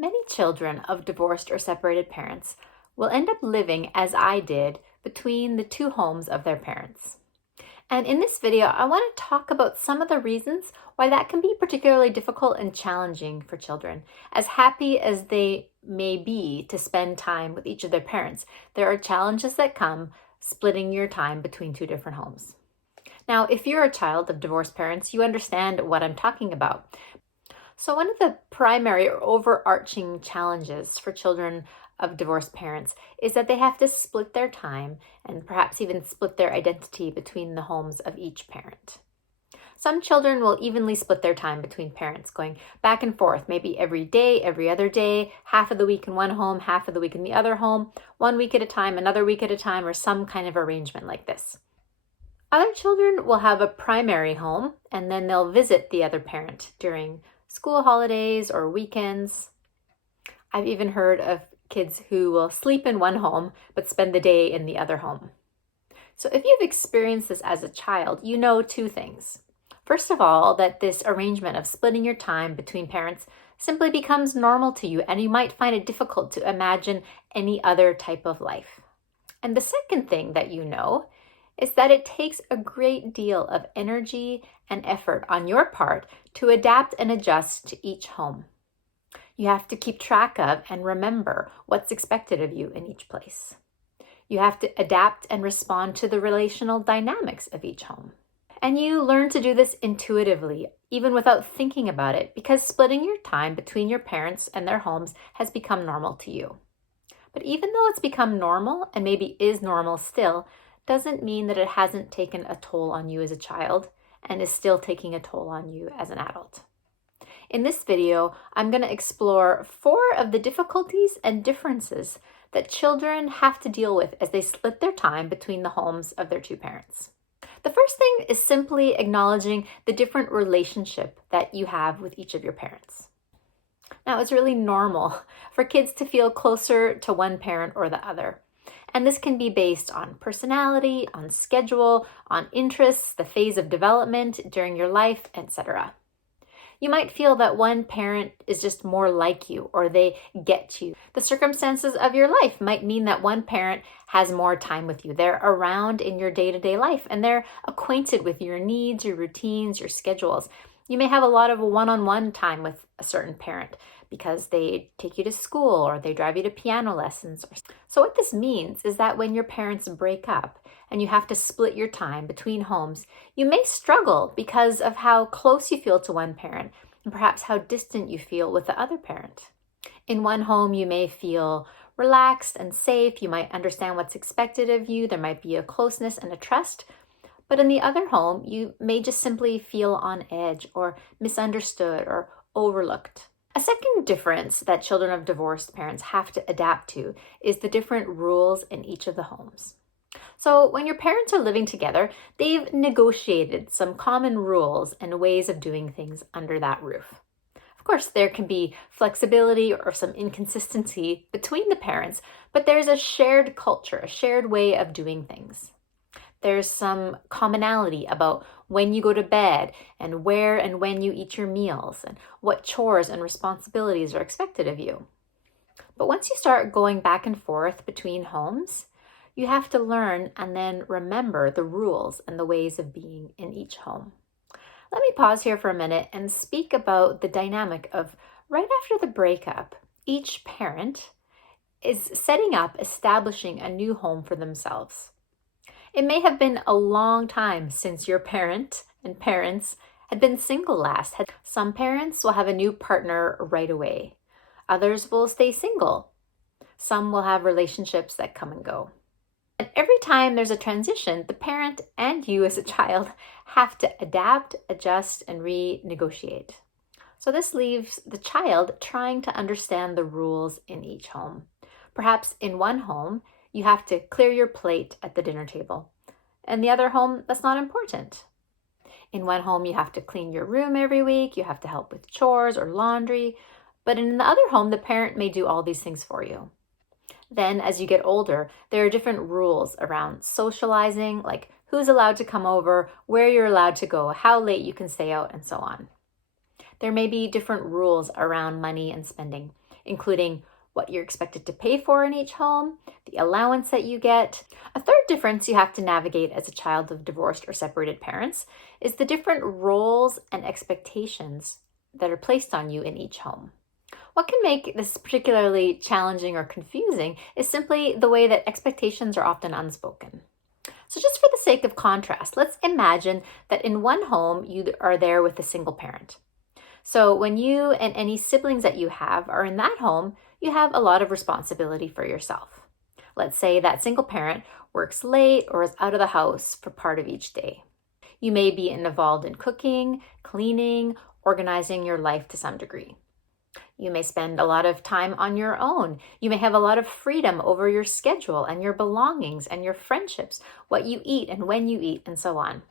Many children of divorced or separated parents will end up living, as I did, between the two homes of their parents. And in this video, I want to talk about some of the reasons why that can be particularly difficult and challenging for children. As happy as they may be to spend time with each of their parents, there are challenges that come splitting your time between two different homes. Now, if you're a child of divorced parents, you understand what I'm talking about. So one of the primary or overarching challenges for children of divorced parents is that they have to split their time and perhaps even split their identity between the homes of each parent. Some children will evenly split their time between parents, going back and forth, maybe every day, every other day, half of the week in one home, half of the week in the other home, 1 week at a time, another week at a time, or some kind of arrangement like this. Other children will have a primary home, and then they'll visit the other parent during school holidays or weekends. I've even heard of kids who will sleep in one home but spend the day in the other home. So if you've experienced this as a child, you know two things. First of all, that this arrangement of splitting your time between parents simply becomes normal to you, and you might find it difficult to imagine any other type of life. And the second thing that you know is that it takes a great deal of energy and effort on your part to adapt and adjust to each home. You have to keep track of and remember what's expected of you in each place. You have to adapt and respond to the relational dynamics of each home. And you learn to do this intuitively, even without thinking about it, because splitting your time between your parents and their homes has become normal to you. But even though it's become normal, and maybe is normal still, doesn't mean that it hasn't taken a toll on you as a child and is still taking a toll on you as an adult. In this video, I'm going to explore 4 of the difficulties and differences that children have to deal with as they split their time between the homes of their two parents. The first thing is simply acknowledging the different relationship that you have with each of your parents. Now, it's really normal for kids to feel closer to one parent or the other. And this can be based on personality, on schedule, on interests, the phase of development during your life, etc. You might feel that one parent is just more like you, or they get you. The circumstances of your life might mean that one parent has more time with you. They're around in your day-to-day life, and they're acquainted with your needs, your routines, your schedules. You may have a lot of one-on-one time with a certain parent because they take you to school or they drive you to piano lessons. So what this means is that when your parents break up and you have to split your time between homes, you may struggle because of how close you feel to one parent and perhaps how distant you feel with the other parent. In one home, you may feel relaxed and safe. You might understand what's expected of you. There might be a closeness and a trust. But in the other home, you may just simply feel on edge or misunderstood or overlooked. A second difference that children of divorced parents have to adapt to is the different rules in each of the homes. So when your parents are living together, they've negotiated some common rules and ways of doing things under that roof. Of course, there can be flexibility or some inconsistency between the parents, but there's a shared culture, a shared way of doing things. There's some commonality about when you go to bed and where and when you eat your meals and what chores and responsibilities are expected of you. But once you start going back and forth between homes, you have to learn and then remember the rules and the ways of being in each home. Let me pause here for a minute and speak about the dynamic of right after the breakup, each parent is setting up, establishing a new home for themselves. It may have been a long time since your parent and parents had been single last. Some parents will have a new partner right away. Others will stay single. Some will have relationships that come and go. And every time there's a transition, the parent and you as a child have to adapt, adjust, and renegotiate. So this leaves the child trying to understand the rules in each home. Perhaps in one home, you have to clear your plate at the dinner table. In the other home, that's not important. In one home, you have to clean your room every week. You have to help with chores or laundry. But in the other home, the parent may do all these things for you. Then as you get older, there are different rules around socializing, like who's allowed to come over, where you're allowed to go, how late you can stay out, and so on. There may be different rules around money and spending. including what you're expected to pay for in each home, the allowance that you get. A third difference you have to navigate as a child of divorced or separated parents is the different roles and expectations that are placed on you in each home. What can make this particularly challenging or confusing is simply the way that expectations are often unspoken. So just for the sake of contrast, let's imagine that in one home you are there with a single parent. So when you and any siblings that you have are in that home, you have a lot of responsibility for yourself. Let's say that single parent works late or is out of the house for part of each day. You may be involved in cooking, cleaning, organizing your life to some degree. You may spend a lot of time on your own. You may have a lot of freedom over your schedule and your belongings and your friendships, what you eat and when you eat, and so on.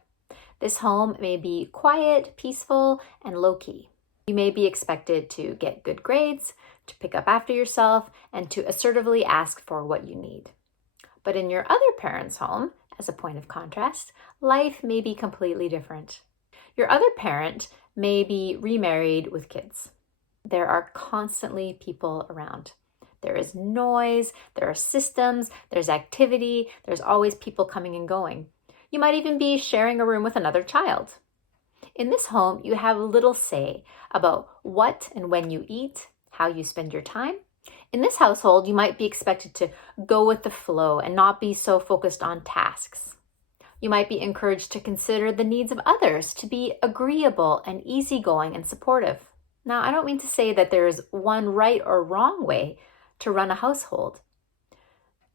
This home may be quiet, peaceful, and low-key. You may be expected to get good grades, to pick up after yourself, and to assertively ask for what you need. But in your other parent's home, as a point of contrast, life may be completely different. Your other parent may be remarried with kids. There are constantly people around. There is noise, there are systems, there's activity, there's always people coming and going. You might even be sharing a room with another child. In this home, you have little say about what and when you eat, how you spend your time. In this household, you might be expected to go with the flow and not be so focused on tasks. You might be encouraged to consider the needs of others, to be agreeable and easygoing and supportive. Now, I don't mean to say that there is one right or wrong way to run a household.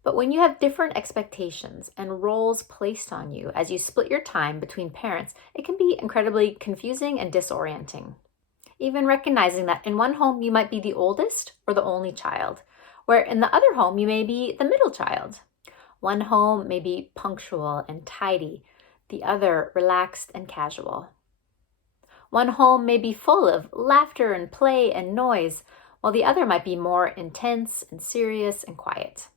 But when you have different expectations and roles placed on you as you split your time between parents, it can be incredibly confusing and disorienting. Even recognizing that in one home you might be the oldest or the only child, where in the other home you may be the middle child. One home may be punctual and tidy, the other relaxed and casual. One home may be full of laughter and play and noise, while the other might be more intense and serious and quiet.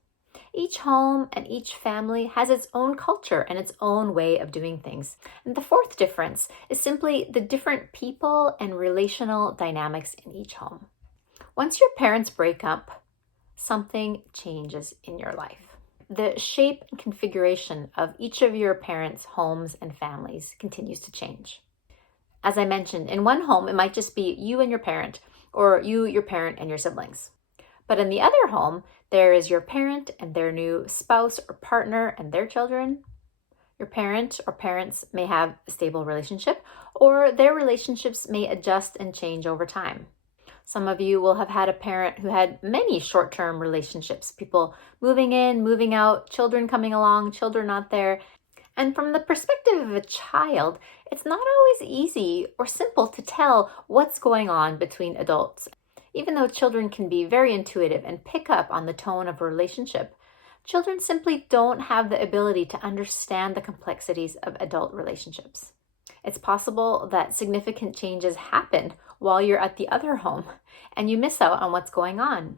Each home and each family has its own culture and its own way of doing things. And the fourth difference is simply the different people and relational dynamics in each home. Once your parents break up, something changes in your life. The shape and configuration of each of your parents' homes and families continues to change. As I mentioned, in one home, it might just be you and your parent, or you, your parent, and your siblings. But in the other home, there is your parent and their new spouse or partner and their children. Your parent or parents may have a stable relationship, or their relationships may adjust and change over time. Some of you will have had a parent who had many short-term relationships, people moving in, moving out, children coming along, children not there. And from the perspective of a child, it's not always easy or simple to tell what's going on between adults. Even though children can be very intuitive and pick up on the tone of a relationship, children simply don't have the ability to understand the complexities of adult relationships. It's possible that significant changes happen while you're at the other home and you miss out on what's going on.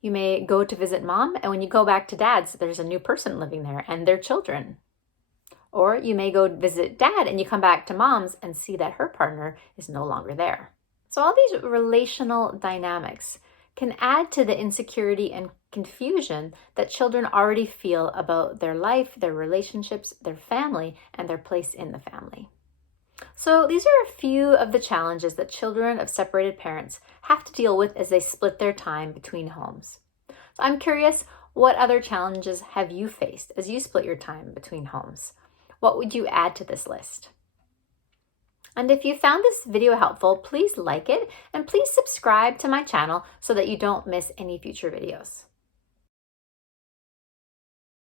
You may go to visit mom, and when you go back to dad's, there's a new person living there and their children. Or you may go visit dad and you come back to mom's and see that her partner is no longer there. So all these relational dynamics can add to the insecurity and confusion that children already feel about their life, their relationships, their family, and their place in the family. So these are a few of the challenges that children of separated parents have to deal with as they split their time between homes. So I'm curious, what other challenges have you faced as you split your time between homes? What would you add to this list? And if you found this video helpful, please like it and please subscribe to my channel so that you don't miss any future videos.